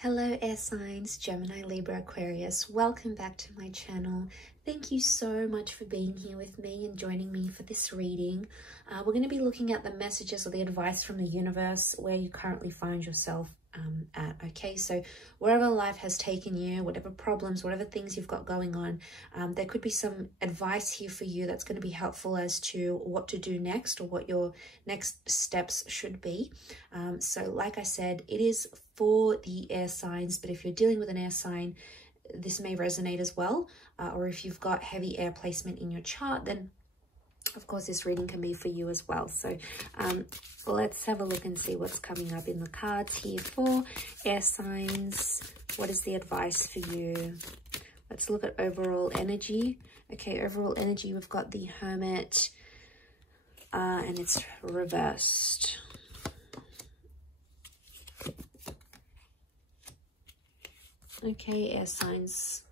Hello air signs, Gemini, Libra, Aquarius. Welcome back to my channel. Thank you so much for being here with me and joining me for this reading. We're going to be looking at the messages or the advice from the universe where you currently find yourself at. Okay, so wherever life has taken you, whatever problems, whatever things you've got going on, there could be some advice here for you that's going to be helpful as to what to do next or what your next steps should be. So like I said, it is for the air signs, but if you're dealing with an air sign, this may resonate as well. Or if you've got heavy air placement in your chart, then of course this reading can be for you as well. So let's have a look and see what's coming up in the cards here for air signs. What is the advice for you? Let's look at overall energy. Okay, overall energy, we've got the Hermit and it's reversed. Okay, air signs.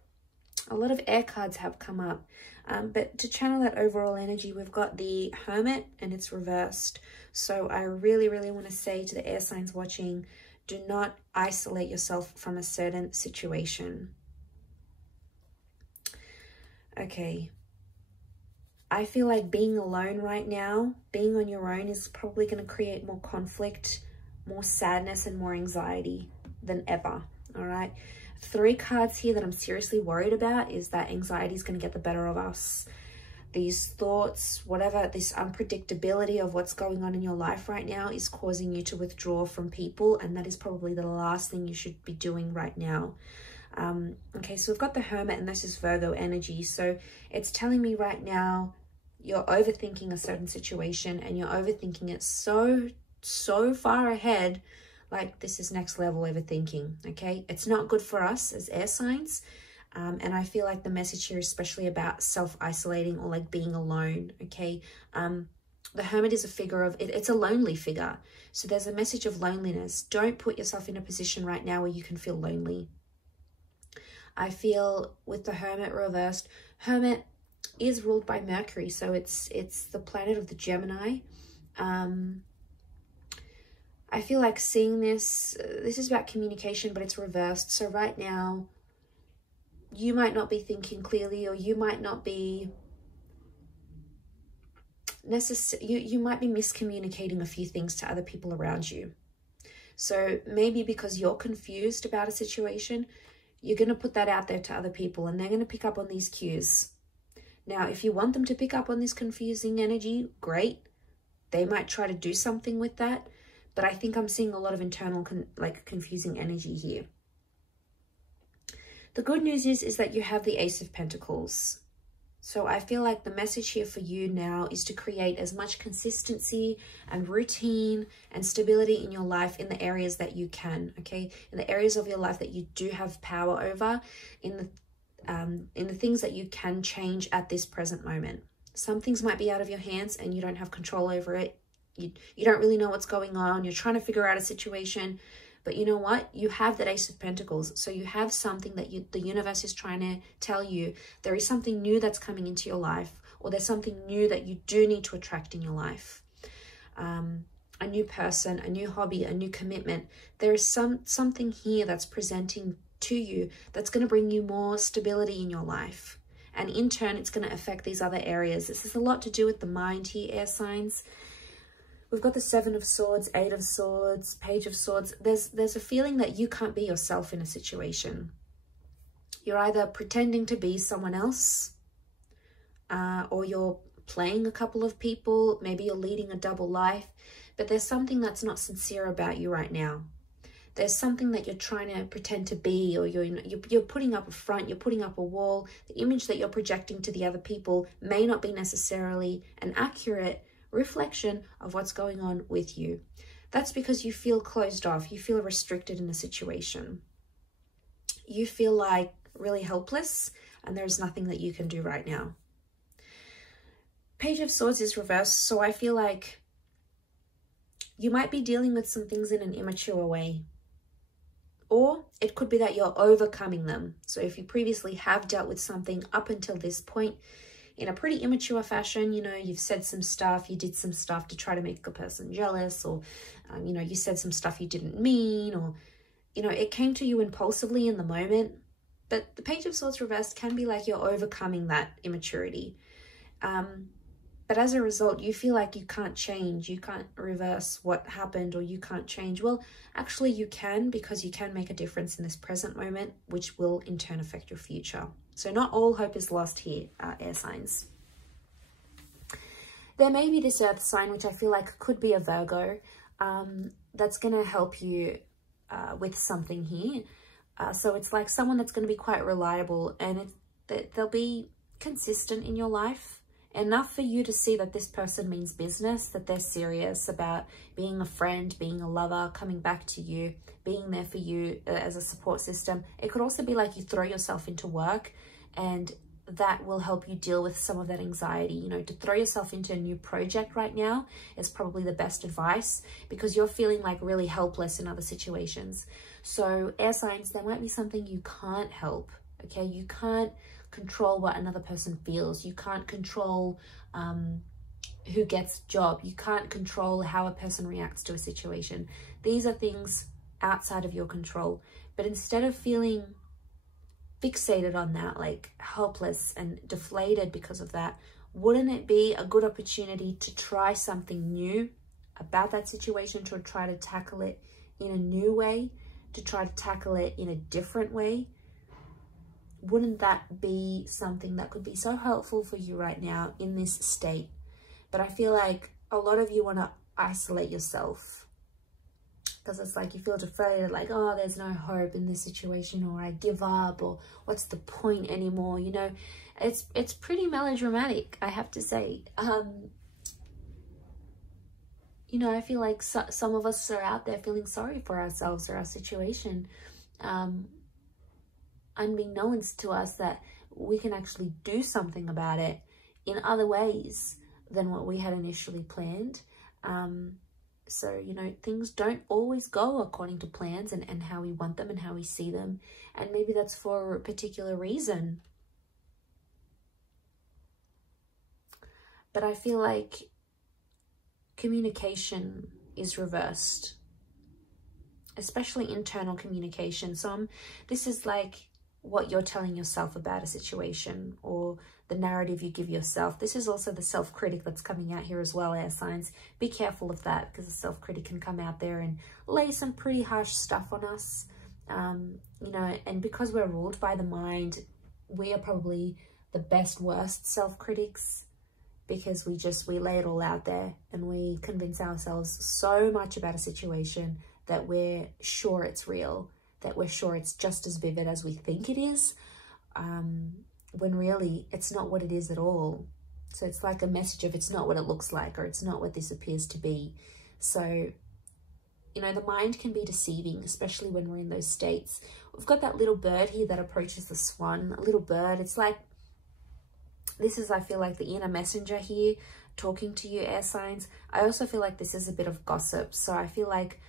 A lot of air cards have come up, but to channel that overall energy, we've got the Hermit and it's reversed. So I really want to say to the air signs watching, do not isolate yourself from a certain situation. Okay. I feel like being alone right now, being on your own is probably going to create more conflict, more sadness and more anxiety than ever. All right. 3 cards here that I'm seriously worried about is that anxiety is going to get the better of us. These thoughts, whatever, this unpredictability of what's going on in your life right now is causing you to withdraw from people. And that is probably the last thing you should be doing right now. Okay, so we've got the Hermit and this is Virgo energy. So it's telling me right now you're overthinking a certain situation and you're overthinking it so far ahead. Like this is next level overthinking, okay? It's not good for us as air signs. And I feel like the message here is especially about self-isolating or like being alone, okay? The Hermit is a figure of, it's a lonely figure. So there's a message of loneliness. Don't put yourself in a position right now where you can feel lonely. I feel with the Hermit reversed, Hermit is ruled by Mercury. So it's the planet of the Gemini. I feel like seeing this is about communication, but it's reversed. So right now, you might not be thinking clearly, or you might not be you might be miscommunicating a few things to other people around you. So maybe because you're confused about a situation, you're going to put that out there to other people and they're going to pick up on these cues. Now, if you want them to pick up on this confusing energy, great. They might try to do something with that. But I think I'm seeing a lot of internal confusing energy here. The good news is that you have the Ace of Pentacles. So I feel like the message here for you now is to create as much consistency and routine and stability in your life in the areas that you can, okay? In the areas of your life that you do have power over, in the things that you can change at this present moment. Some things might be out of your hands and you don't have control over it. You don't really know what's going on. You're trying to figure out a situation. But you know what? You have that Ace of Pentacles. So you have something that the universe is trying to tell you. There is something new that's coming into your life. Or there's something new that you do need to attract in your life. A new person, a new hobby, a new commitment. There is something here that's presenting to you that's going to bring you more stability in your life. And in turn, it's going to affect these other areas. This has a lot to do with the mind here, air signs. We've got the 7 of Swords, 8 of Swords, Page of Swords. There's a feeling that you can't be yourself in a situation. You're either pretending to be someone else or you're playing a couple of people. Maybe you're leading a double life, but there's something that's not sincere about you right now. There's something that you're trying to pretend to be, or you're putting up a front, you're putting up a wall. The image that you're projecting to the other people may not be necessarily an accurate reflection of what's going on with you. That's because you feel closed off. You feel restricted in a situation. You feel like really helpless and there's nothing that you can do right now. Page of Swords is reversed. So I feel like you might be dealing with some things in an immature way. Or it could be that you're overcoming them. So if you previously have dealt with something up until this point, in a pretty immature fashion, you know, you've said some stuff, you did some stuff to try to make a person jealous, or, you know, you said some stuff you didn't mean, or you know, it came to you impulsively in the moment, but the Page of Swords reversed can be like you're overcoming that immaturity. But as a result, you feel like you can't change, you can't reverse what happened, or you can't change. Well, actually you can, because you can make a difference in this present moment, which will in turn affect your future. So not all hope is lost here, air signs. There may be this earth sign, which I feel like could be a Virgo, that's going to help you with something here. So it's like someone that's going to be quite reliable, and they'll be consistent in your life. Enough for you to see that this person means business, that they're serious about being a friend, being a lover, coming back to you, being there for you as a support system. It could also be like you throw yourself into work, and that will help you deal with some of that anxiety. You know, to throw yourself into a new project right now is probably the best advice, because you're feeling like really helpless in other situations. So air signs, there might be something you can't help, okay? You can't control what another person feels. You can't control who gets a job. You can't control how a person reacts to a situation. These are things outside of your control. But instead of feeling fixated on that, like helpless and deflated because of that, wouldn't it be a good opportunity to try something new about that situation, to try to tackle it in a new way, to try to tackle it in a different way? Wouldn't that be something that could be so helpful for you right now in this state? But I feel like a lot of you want to isolate yourself, because it's like you feel deflated, like, oh, there's no hope in this situation, or I give up, or what's the point anymore? You know, it's pretty melodramatic, I have to say. You know, I feel like some of us are out there feeling sorry for ourselves or our situation. Unbeknownst to us that we can actually do something about it in other ways than what we had initially planned. So, you know, things don't always go according to plans and how we want them and how we see them. And maybe that's for a particular reason. But I feel like communication is reversed, especially internal communication. So this is like what you're telling yourself about a situation, or the narrative you give yourself. This is also the self-critic that's coming out here as well, air signs. Be careful of that, because the self-critic can come out there and lay some pretty harsh stuff on us. You know, and because we're ruled by the mind, we are probably the best, worst self-critics, because we lay it all out there and we convince ourselves so much about a situation that we're sure it's real, that we're sure it's just as vivid as we think it is, when really it's not what it is at all. So it's like a message of it's not what it looks like, or it's not what this appears to be. So, you know, the mind can be deceiving, especially when we're in those states. We've got that little bird here that approaches the swan, a little bird. It's like, this is, I feel like, the inner messenger here talking to you, air signs. I also feel like this is a bit of gossip. So I feel like,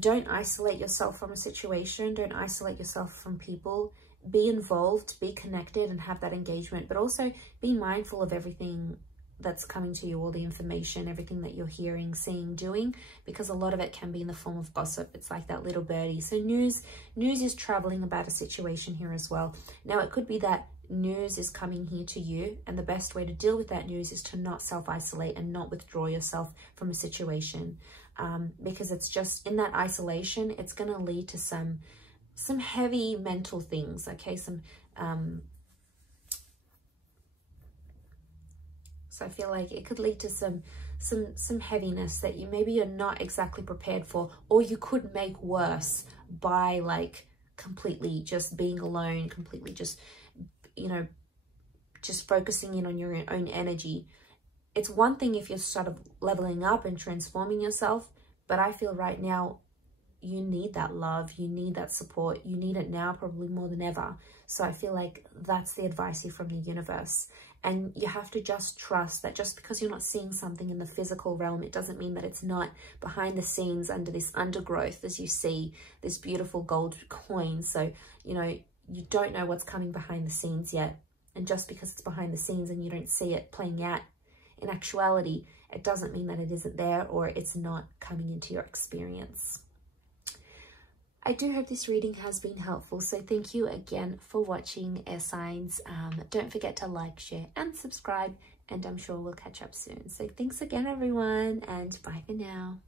don't isolate yourself from a situation. Don't isolate yourself from people. Be involved, be connected, and have that engagement. But also be mindful of everything that's coming to you, all the information, everything that you're hearing, seeing, doing, because a lot of it can be in the form of gossip. It's like that little birdie. So news is traveling about a situation here as well. Now, it could be that news is coming here to you, and the best way to deal with that news is to not self-isolate and not withdraw yourself from a situation, because it's just in that isolation, it's going to lead to some heavy mental things, okay? So I feel like it could lead to some heaviness that you're not exactly prepared for, or you could make worse by like completely just being alone, completely just, you know, just focusing in on your own energy. It's one thing if you're sort of leveling up and transforming yourself, but I feel right now you need that love, you need that support, you need it now probably more than ever. So I feel like that's the advice here from the universe. And you have to just trust that just because you're not seeing something in the physical realm, it doesn't mean that it's not behind the scenes under this undergrowth, as you see this beautiful gold coin. So, you know, you don't know what's coming behind the scenes yet. And just because it's behind the scenes and you don't see it playing out in actuality, it doesn't mean that it isn't there or it's not coming into your experience. I do hope this reading has been helpful. So thank you again for watching, air signs. Don't forget to like, share and subscribe, and I'm sure we'll catch up soon. So thanks again, everyone, and bye for now.